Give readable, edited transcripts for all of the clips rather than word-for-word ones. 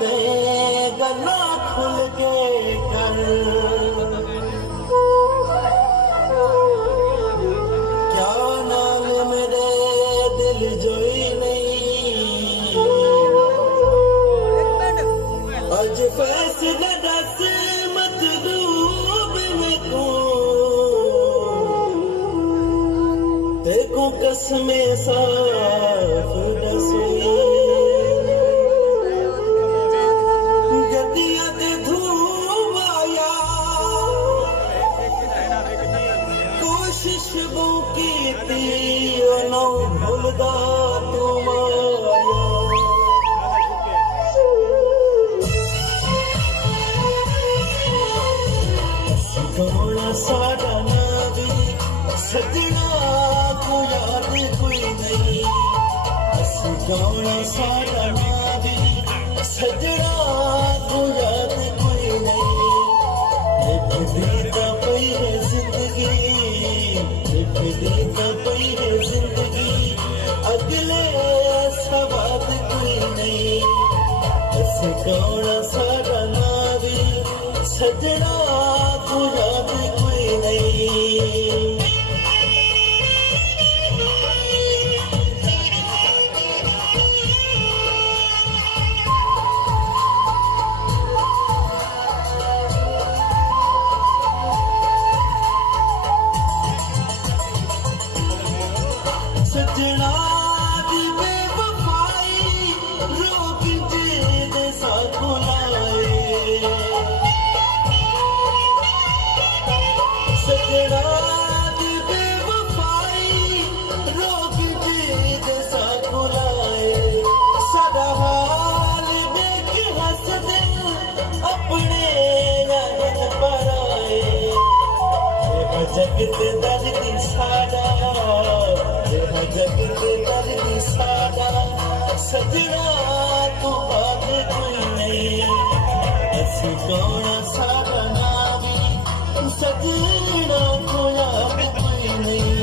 दे गला खुल के कर, क्या नाल मेरे दिल जोई नहीं, अज फैसला दस मत डूब में तू, देखो कसमें साफ दसी, गदिया दे धुआया कोशिश वो की थी नौ भूलदा तू माया, सोना साड़ा ना भी सजना को याद कोई नहीं, सोना साड़ा ना भी सजना को याद कोई नहीं, लिखती तो पई है जिंदगी, लिखती तो पई है जिंदगी, अगले सवाल कोई नहीं, सोना साड़ा ना भी सजना को याद कोई नहीं। सजना दी बेवफाई रोक दे साथों लाए, सजना दी बेवफाई रोक दे साथों लाए, सारा हाल देख हंस दे अपने याद पर आए, जगत दर्द साड़ा, जगत दर्द साड़ा, सजना तो बात कोई नहीं, ऐसी कौन साड़ा ना भी सजना को याद कोई नहीं।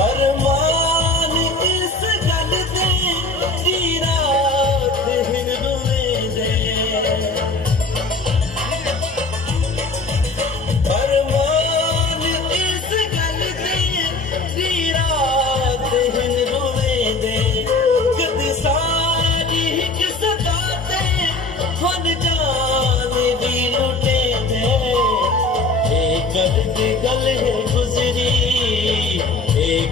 अरमान इस गल दे दी रात हिरदुए दे, अरमान इस गल दे दी रात हिरदुए दे, कदी सारी हिक सदा ते फन जान भी लुटे दे, गल दी गल है गुजरी,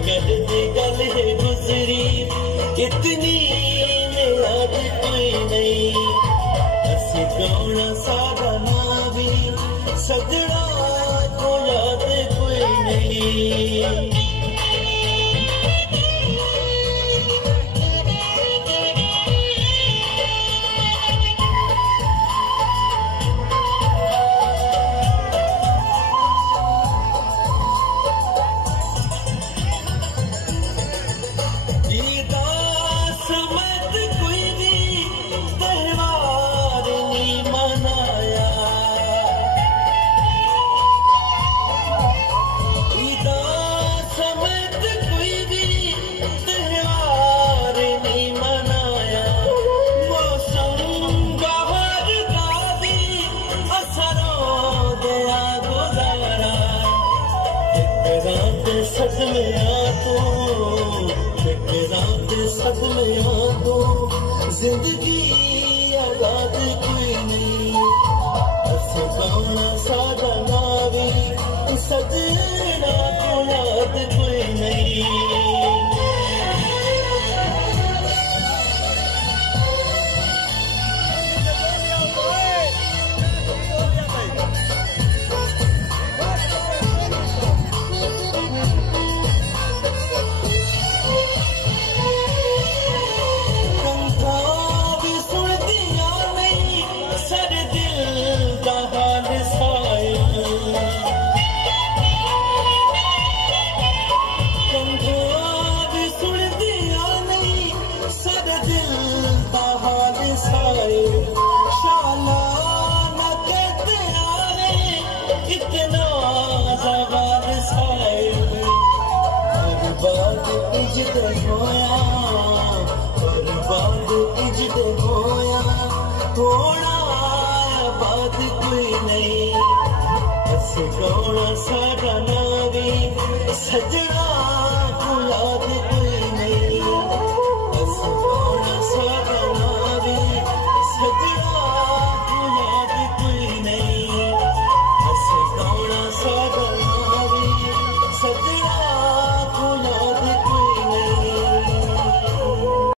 गल दी गल है गुजरी, इतनी याद कोई नहीं, ऐसी कौन साड़ा ना भी सजना को याद कोई नहीं। सदमें तो जिंदगी आजाद कोई नहीं, ऐसे कौन साड़ा ना भी सजना को याद कोई नहीं। कौन साडा नावी सजना